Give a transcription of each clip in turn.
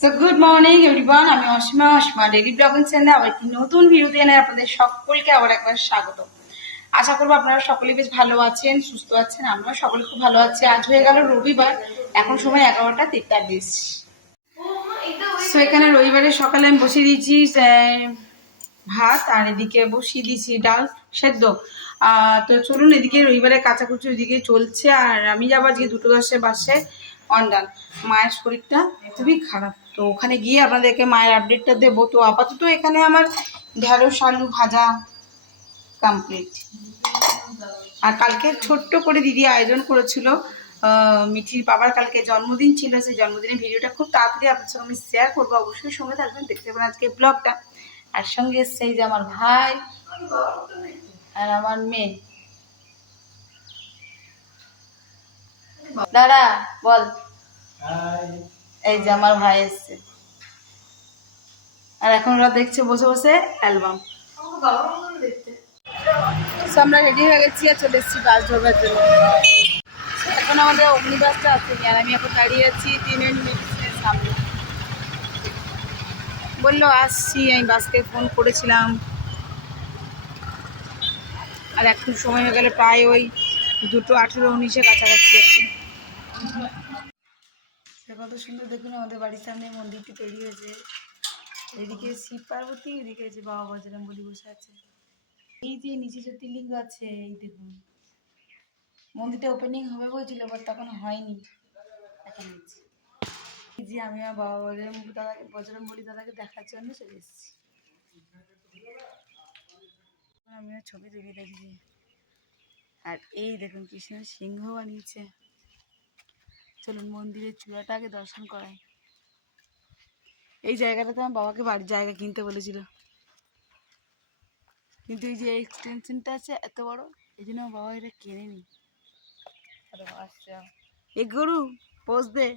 So good morning everyone, আমি Asima daily blogging চ্যানেলে আবার একটি নতুন ভিডিওতে এনে আপনাদের সকলকে আবার একবার স্বাগত। আশা করবো আপনারা সকলে বেশ ভালো আছেন, সুস্থ আছেন। আমরা সকলে খুব ভালো আছি। আজ হয়ে গেল রবিবার, এখন সময় 11টা 43। সো এখানে রবিবারের সকালে আমি বসিয়ে দিয়েছি ভাত, আর এদিকে বসিয়ে দিয়েছি ডাল সেদ্ধ। তো চলুন, এদিকে রবিবারে কাঁচাকুচি ওইদিকে চলছে, আর আমি যাবো আজকে 2:10 বাসে অন্ডান। মায়ের শরীরটা খুবই খারাপ, তো ওখানে গিয়ে আপনাদেরকে মায়ের আপডেটটা দেবো। তো আপাতত এখানে আমার ঢেঁড়স আলু ভাজা কমপ্লিট। আর কালকে ছোট্ট করে দিদি আয়োজন করেছিল, মিঠির বাবার কালকে জন্মদিন ছিল। সেই জন্মদিনের ভিডিওটা খুব তাড়াতাড়ি আপনার সঙ্গে আমি শেয়ার করবো, অবশ্যই সঙ্গে থাকবেন, দেখতে পাবেন আজকে ব্লগটা। আর সঙ্গে এসছে এই যে আমার ভাই আর আমার মেয়ে। দাদা বল, এই যে আমার ভাই এসছে, আর এখন ওরা দেখছে বসে বসে অ্যালবাম। আমরা রেডি হয়ে গেছি আর চলে এসেছি বাস ধরবার জন্য। এখন আমাদের অগ্নিবাসটা আছে, আর আমি এখন দাঁড়িয়ে আছি 3 মিনিটের সামনে। বললো আসছি, আমি বাসকে ফোন করেছিলাম, আর এখন সময় হয়ে গেলে প্রায় ওই 2:18-19 কাছাকাছি আছে। কত সুন্দর দেখুন, আমাদের বাড়ির সামনে মন্দিরটি তৈরি হয়েছে। এদিকে শিব পার্বতী, এদিকে যে বাবা বজরংবলী বসে আছে। এই যে নিচে জ্যোতির্লিঙ্গ আছে, এই দেখুন। মন্দিরটা ওপেনিং হবে বলছিল, বাট তখন হয়নি, এখন হয়েছে। এই যে আমি আমার বাবা বজরংবলী দাদাকে দেখার জন্য চলে এসেছি। আমিও ছবি তুলে দেখছি। আর এই দেখুন কৃষ্ণের সিংহ বানিয়েছে। চলুন মন্দিরের চূড়াটা আগে দর্শন করাই। এই জায়গাটাতে আমার বাবাকে বাড়ির জায়গা কিনতে বলেছিল, কিন্তু এই যে এক্সটেনশনটা আছে এত বড়, এই জন্য আমার বাবা এটা কেনেনি। এই গরু পোজ দে,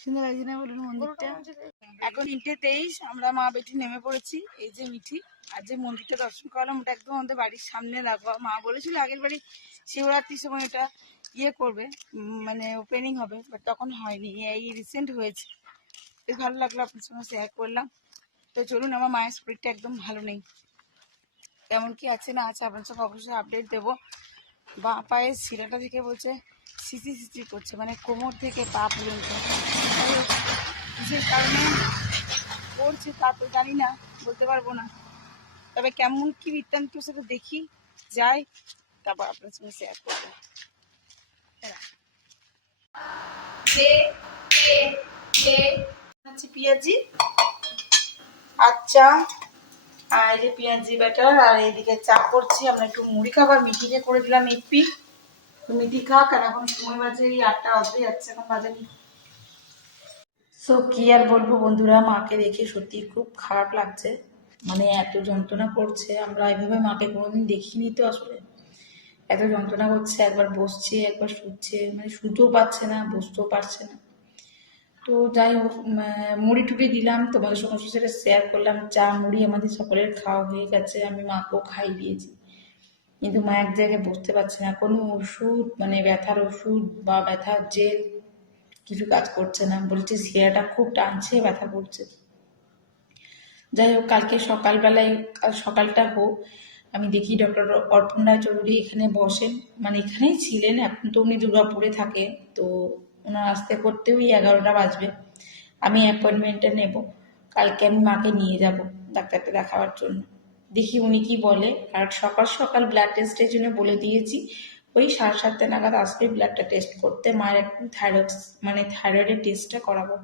সুন্দর লাগছে না বলুন মন্দিরটা? এখন 3:23, আমরা মা বেটি নেমে পড়েছি। এই যে মিঠি, আর যে মন্দিরটা দর্শন করলাম ওটা একদম আমাদের বাড়ির সামনে রাখবো। মা বলেছিল আগের বাড়ি শিবরাত্রির সময় এটা করবে, মানে ওপেনিং হবে, বাট তখন হয়নি, এই রিসেন্ট হয়েছে। বেশ ভালো লাগলো, আপনার সঙ্গে শেয়ার করলাম। তো চলুন, আমার মায়ের শরীরটা একদম ভালো নেই, কেমন কি আছে না আছে আপনার সঙ্গে অবশ্যই আপডেট দেবো। বা পায়ের শিরাটা থেকে বলছে সিচি সিচি করছে, মানে কোমর থেকে পা পর্যন্ত। কিসের কারণে করছে তা তো জানি না, বলতে পারবো না। তবে কেমন কি বৃত্তান্ত সেটা দেখি যাই, তারপর আপনার সঙ্গে শেয়ার করবো। পেঁয়াজি আচ্ছা, আর এই যে পেঁয়াজি ব্যাটার, আর এইদিকে চা করছি। আমরা একটু মুড়ি খাবার, মিঠিকে করে দিলাম ইপি, মিঠি খাক। আর এখন সময় বাজে এই 8টা বাজতে যাচ্ছে, এখন বাজেনি। সো কি আর বলবো বন্ধুরা, মাকে দেখে সত্যি খুব খারাপ লাগছে, মানে এত যন্ত্রণা করছে। আমরা এভাবে মাকে কোনোদিন দেখিনি তো, আসলে এত যন্ত্রণা করছে। একবার বসছে, একবার শুচ্ছে, মানে শুতেও পারছে না, বসতেও পারছে না। তো যাই হোক, মুড়ি টুড়ি দিলাম, তোমাদের সঙ্গে সেটা শেয়ার করলাম। চা মুড়ি আমাদের সকলের খাওয়া হয়ে গেছে, আমি মাকেও খাই দিয়েছি। কিন্তু মা এক জায়গায় বসতে পারছে না, কোনো ওষুধ, মানে ব্যথার ওষুধ বা ব্যথার জেল কিছু কাজ করছে না। বলছে শিরাটা খুব টানছে, ব্যথা করছে। যাই হোক, কালকে সকালবেলায়, কাল সকালটা হোক, আমি দেখি ডক্টর অর্পণ রায়চৌধুরী এখানে বসেন, মানে এখানেই ছিলেন, এখন তো উনি দুর্গাপুরে থাকে। তো ওনার আসতে করতেও 11টা বাজবে। আমি অ্যাপয়েন্টমেন্টটা নেব, কালকে আমি মাকে নিয়ে যাব ডাক্তারকে দেখাবার জন্য। দেখি উনি কি বলে। আর সকাল সকাল ব্লাড টেস্টের জন্য বলে দিয়েছি, ওই 7:30 নাগাদ আসবে ব্লাডটা টেস্ট করতে। মায়ের একটু থাইরয়েড, মানে থাইরয়েডের টেস্টটা করাবো।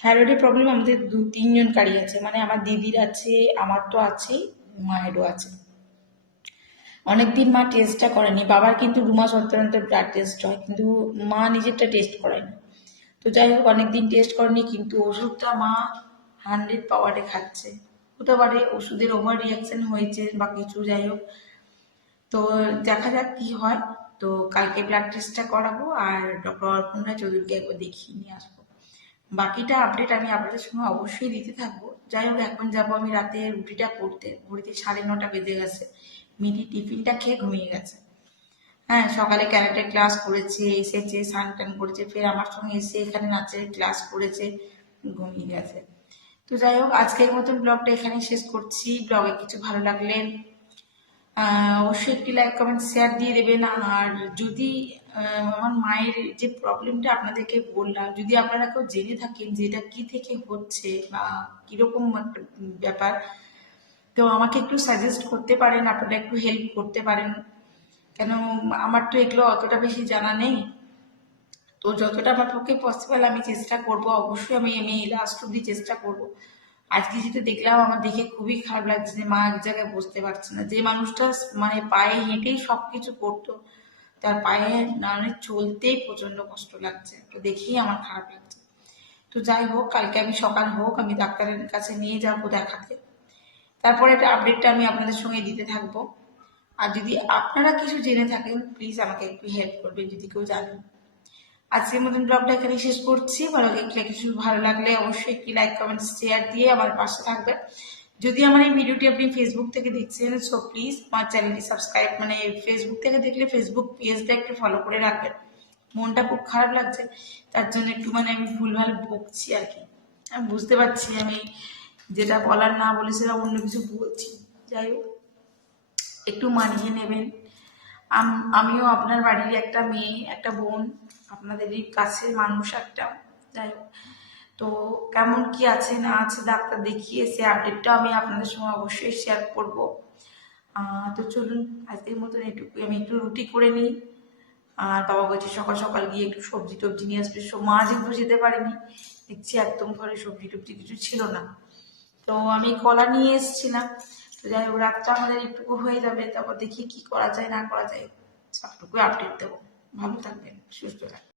থাইরয়েডের প্রবলেম আমাদের 2-3 কারই আছে, মানে আমার দিদির আছে, আমার তো আছেই, মায়েরও আছে। অনেকদিন মা টেস্টটা করেনি, বাবার কিন্তু 2 মাস অন্তর অন্তর ব্লাড টেস্ট হয়, কিন্তু মা নিজেরটা টেস্ট করেনি। তো যাই হোক, অনেকদিন টেস্ট করেনি, কিন্তু ওষুধটা মা 100 পাওয়ারে খাচ্ছে। হতে পারে ওষুধের ওভার রিয়াকশন হয়েছে বা কিছু, যাই হোক। তো দেখা যাক কি হয়। তো কালকে ব্লাড টেস্টটা করাবো, আর ডক্টর অর্পণ রায়চৌধুরীকে একবার দেখিয়ে নিয়ে আসবো। বাকিটা আপডেট আমি আপনাদের সঙ্গে অবশ্যই দিতে থাকবো। যাই হোক, এখন যাবো আমি রাতে রুটিটা করতে। ঘড়িতে 9:30 বেজে গেছে। মিটি টিফিনটা খেয়ে ঘুমিয়ে গেছে। হ্যাঁ, সকালে ক্যারাটে ক্লাস করেছে, এসেছে স্নান টান করেছে, ফের আমার সঙ্গে এসে এখানে নাচের ক্লাস করেছে, ঘুমিয়ে গেছে। তো যাই হোক, আজকের মতন ব্লগটা এখানে শেষ করছি। ব্লগে কিছু ভালো লাগলে অবশ্যই একটি লাইক কমেন্ট শেয়ার দিয়ে দেবেন। আর যদি আমার মায়ের যে প্রবলেমটা আপনাদেরকে বললাম, যদি আপনারা কেউ জেনে থাকেন যে এটা কি থেকে হচ্ছে বা কিরকম একটা ব্যাপার, তো আমাকে একটু সাজেস্ট করতে পারেন, আপনারা একটু হেল্প করতে পারেন। কেন, আমার তো এগুলো অতটা বেশি জানা নেই। তো যতটা আমার পক্ষে পসিবল আমি চেষ্টা করব, অবশ্যই আমি আমি লাস্ট অব্দি চেষ্টা করব। আজকে যেটা দেখলাম আমার দেখে খুবই খারাপ লাগছে যে মা এক জায়গায় বসতে পারছে না। যে মানুষটা মানে পায়ে হেঁটেই সবকিছু করতো, তার পায়ে মানে চলতেই প্রচন্ড কষ্ট লাগছে, তো দেখেই আমার খারাপ লাগছে। তো যাই হোক, কালকে আমি সকাল হোক আমি ডাক্তারের কাছে নিয়ে যাবো দেখাতে। তারপরে একটা আপডেটটা আমি আপনাদের সঙ্গে দিতে থাকবো। আর যদি আপনারা কিছু জেনে থাকেন প্লিজ আমাকে একটু হেল্প করবেন যদি কেউ জানেন। আজকের মতন ব্লগটা এখানে শেষ করছি। কিছু ভালো লাগলে অবশ্যই একটি লাইক কমেন্ট শেয়ার দিয়ে আমার পাশে থাকবেন। যদি আমার এই ভিডিওটি আপনি ফেসবুক থেকে দেখছেন, সো প্লিজ আমার চ্যানেলটি সাবস্ক্রাইব, মানে ফেসবুক থেকে দেখলে ফেসবুক পেজটা একটু ফলো করে রাখবেন। মনটা খুব খারাপ লাগছে, তার জন্য একটু মানে আমি ভুলভাল বকছি আর কি। আমি বুঝতে পারছি আমি যেটা বলার না বলে সেটা অন্য কিছু বলছি। যাই হোক, একটু মানিয়ে নেবেন। আমিও আপনার বাড়ির একটা মেয়ে, একটা বোন, আপনাদেরই কাছের মানুষ একটা। যাই হোক, তো কেমন কি আছে না আছে ডাক্তার দেখিয়ে সে আপডেটটা আমি আপনাদের সঙ্গে অবশ্যই শেয়ার করব। তো চলুন, আজকের মতন এটুকু, আমি একটু রুটি করে নিই। আর বাবা বলছে সকাল সকাল গিয়ে একটু সবজি টবজি নিয়ে আসবে। মা যেহেতু যেতে পারেনি, দেখছি একদম ঘরে সবজি টবজি কিছু ছিল না, তো আমি কলা নিয়ে এসেছিলাম। তো যাই হোক, রাতটা আমাদের একটুকু হয়ে যাবে, তারপর দেখি কি করা যায় না করা যায়, সবটুকু আপডেট দেবো। ভালো থাকবেন, সুস্থ থাকবেন।